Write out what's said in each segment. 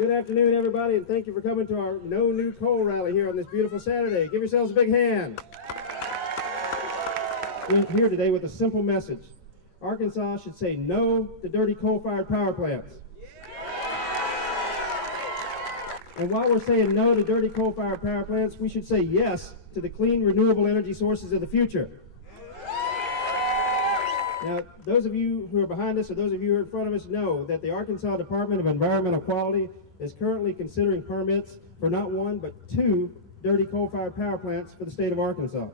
Good afternoon, everybody, and thank you for coming to our No New Coal rally here on this beautiful Saturday. Give yourselves a big hand. We're here today with a simple message. Arkansas should say no to dirty coal-fired power plants. And while we're saying no to dirty coal-fired power plants, we should say yes to the clean, renewable energy sources of the future. Now, those of you who are behind us or those of you who are in front of us know that the Arkansas Department of Environmental Quality is currently considering permits for not one but 2 dirty coal-fired power plants for the state of Arkansas.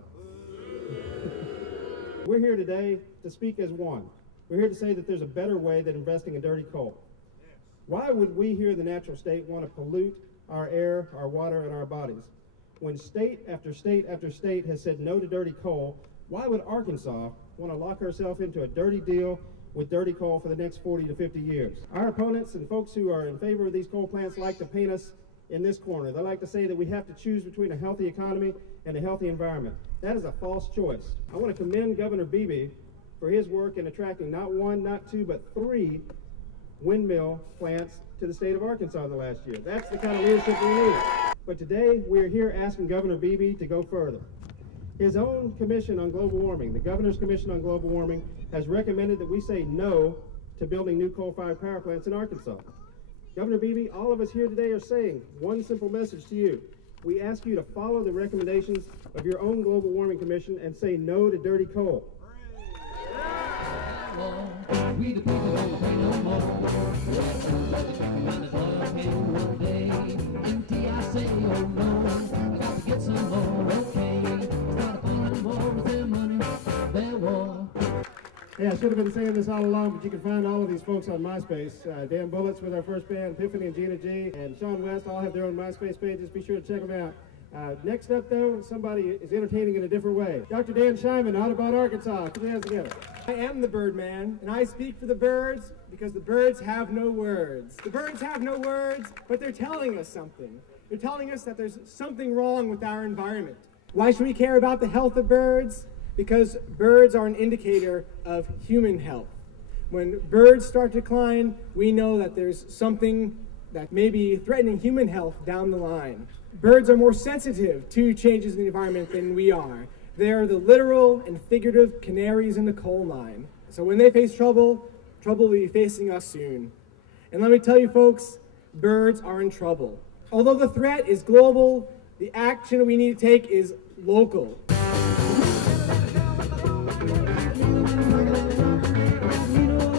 We're here today to speak as one. We're here to say that there's a better way than investing in dirty coal. Why would we here in the natural state want to pollute our air, our water, and our bodies? When state after state after state has said no to dirty coal, why would Arkansas want to lock ourselves into a dirty deal with dirty coal for the next 40 to 50 years? Our opponents and folks who are in favor of these coal plants like to paint us in this corner. They like to say that we have to choose between a healthy economy and a healthy environment. That is a false choice. I want to commend Governor Beebe for his work in attracting not 1, not 2, but 3 windmill plants to the state of Arkansas in the last year. That's the kind of leadership we need. But today we're here asking Governor Beebe to go further. His own Commission on Global Warming, the Governor's Commission on Global Warming, has recommended that we say no to building new coal-fired power plants in Arkansas. Governor Beebe, all of us here today are saying one simple message to you. We ask you to follow the recommendations of your own Global Warming Commission and say no to dirty coal. We the people don't pay no more. I say, oh no, I got to get some more, okay. Start falling more with their money, their war. Yeah, I should have been saying this all along, but you can find all of these folks on MySpace. Dan Bullets with our first band, Epiphany and Gina G, and Sean West all have their own MySpace pages. Be sure to check them out. Next up, though, somebody is entertaining in a different way. Dr. Dan Scheinman, Audubon, Arkansas. Put your hands together. I am the Birdman, and I speak for the birds because the birds have no words. The birds have no words, but they're telling us something. They're telling us that there's something wrong with our environment. Why should we care about the health of birds? Because birds are an indicator of human health. When birds start to decline, we know that there's something that may be threatening human health down the line. Birds are more sensitive to changes in the environment than we are. They are the literal and figurative canaries in the coal mine. So when they face trouble, trouble will be facing us soon. And let me tell you folks, birds are in trouble. Although the threat is global, the action we need to take is local.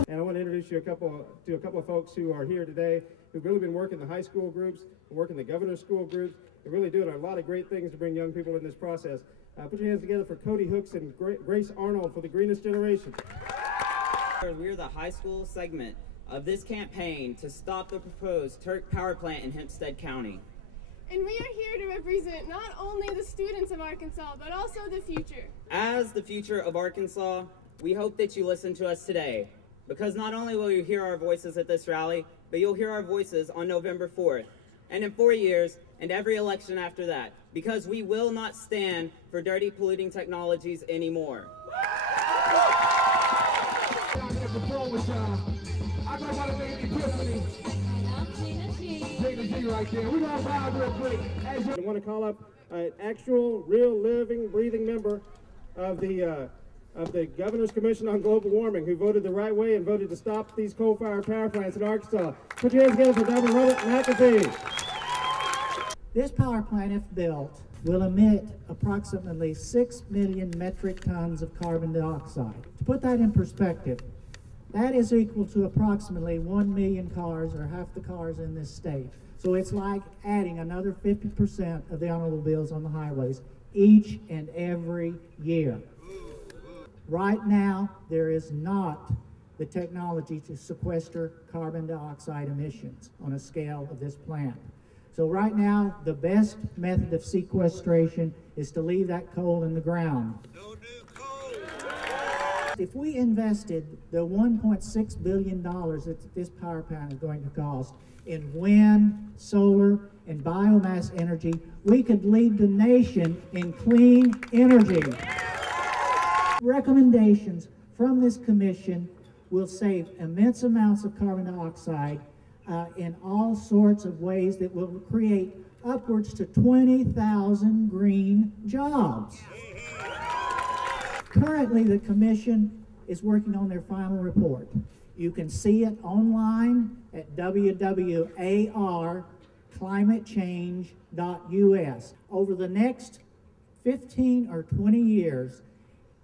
And I want to introduce you to a couple of folks who are here today who've really been working the high school groups, working the governor's school groups. They're really doing a lot of great things to bring young people in this process. Put your hands together for Cody Hooks and Grace Arnold for the Greenest Generation. We're the high school segment of this campaign to stop the proposed Turk power plant in Hempstead County. And we are here to represent not only the students of Arkansas, but also the future. As the future of Arkansas, we hope that you listen to us today, because not only will you hear our voices at this rally, but you'll hear our voices on November 4th, and in 4 years, and every election after that, because we will not stand for dirty, polluting technologies anymore. I want to call up an actual, real, living, breathing member of the Governor's Commission on Global Warming who voted the right way and voted to stop these coal-fired power plants in Arkansas. Put your hands together for Governor Robert McAfee. This power plant, if built, will emit approximately 6 million metric tons of carbon dioxide. To put that in perspective, that is equal to approximately 1 million cars, or half the cars in this state. So it's like adding another 50% of the automobiles on the highways each and every year. Right now, there is not the technology to sequester carbon dioxide emissions on a scale of this plant. So right now, the best method of sequestration is to leave that coal in the ground. Don't do coal. If we invested the $1.6 billion that this power plant is going to cost in wind, solar, and biomass energy, we could lead the nation in clean energy. Recommendations from this commission will save immense amounts of carbon dioxide, in all sorts of ways that will create upwards to 20,000 green jobs. Currently, the Commission is working on their final report. You can see it online at www.arclimatechange.us. Over the next 15 or 20 years,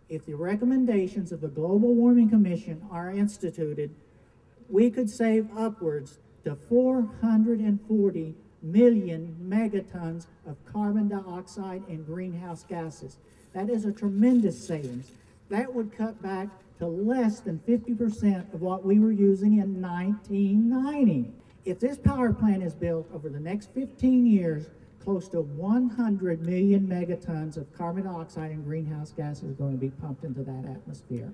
if the recommendations of the Global Warming Commission are instituted, we could save upwards to 440 million megatons of carbon dioxide and greenhouse gases. That is a tremendous savings. That would cut back to less than 50% of what we were using in 1990. If this power plant is built over the next 15 years, close to 100 million megatons of carbon dioxide and greenhouse gases are going to be pumped into that atmosphere.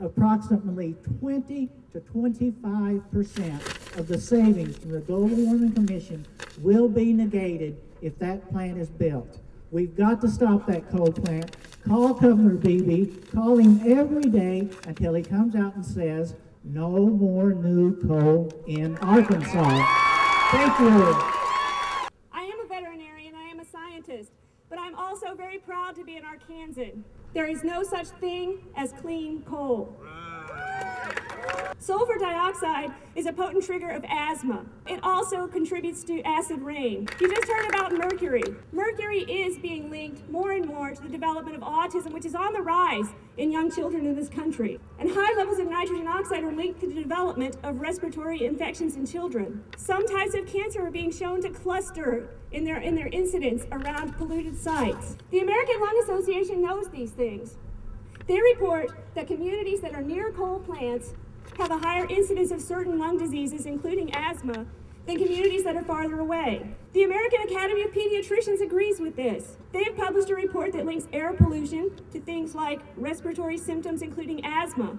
Approximately 20 to 25% of the savings from the Global Warming Commission will be negated if that plant is built. We've got to stop that coal plant. Call Governor Beebe, call him every day until he comes out and says, no more new coal in Arkansas. Thank you. I am a veterinarian, I am a scientist, but I'm also very proud to be an Arkansan. There is no such thing as clean coal. Sulfur dioxide is a potent trigger of asthma. It also contributes to acid rain. You just heard about mercury. Mercury is being linked more and more to the development of autism, which is on the rise in young children in this country. And high levels of nitrogen oxide are linked to the development of respiratory infections in children. Some types of cancer are being shown to cluster in their incidence around polluted sites. The American Lung Association knows these things. They report that communities that are near coal plants have a higher incidence of certain lung diseases, including asthma, than communities that are farther away. The American Academy of Pediatricians agrees with this. They have published a report that links air pollution to things like respiratory symptoms, including asthma,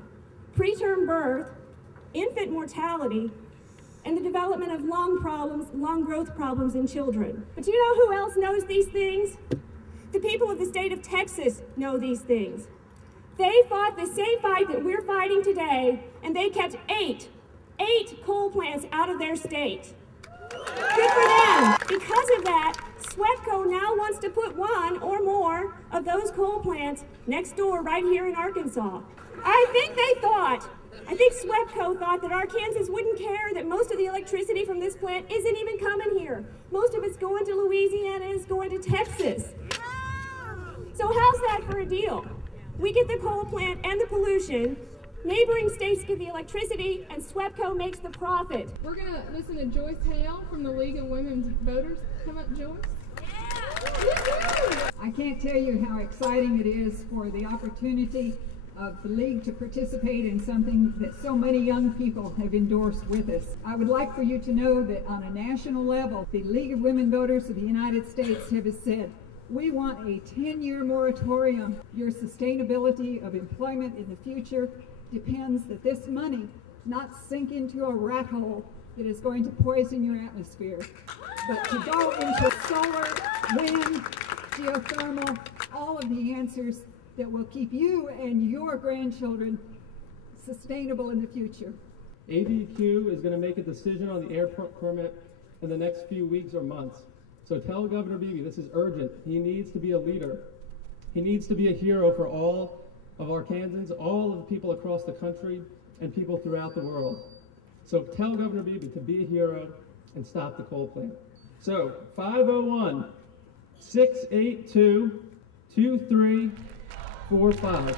preterm birth, infant mortality, and the development of lung growth problems in children. But you know who else knows these things? The people of the state of Texas know these things. They fought the same fight that we're fighting today, and they kept eight coal plants out of their state. Good for them. Because of that, SWEPCO now wants to put one or more of those coal plants next door right here in Arkansas. I think SWEPCO thought that Arkansans wouldn't care that most of the electricity from this plant isn't even coming here. Most of it's going to Louisiana and it's going to Texas. So how's that for a deal? We get the coal plant and the pollution, neighboring states get the electricity, and SWEPCO makes the profit. We're going to listen to Joyce Hale from the League of Women's Voters. Come up, Joyce. Yeah. I can't tell you how exciting it is for the opportunity of the League to participate in something that so many young people have endorsed with us. I would like for you to know that on a national level, the League of Women Voters of the United States have said, we want a 10-year moratorium. Your sustainability of employment in the future depends that this money not sink into a rat hole that is going to poison your atmosphere, but to go into solar, wind, geothermal, all of the answers that will keep you and your grandchildren sustainable in the future. ADQ is going to make a decision on the airport permit in the next few weeks or months. So tell Governor Beebe this is urgent. He needs to be a leader. He needs to be a hero for all of Arkansans, all of the people across the country, and people throughout the world. So tell Governor Beebe to be a hero and stop the coal plant. So 501-682-2345.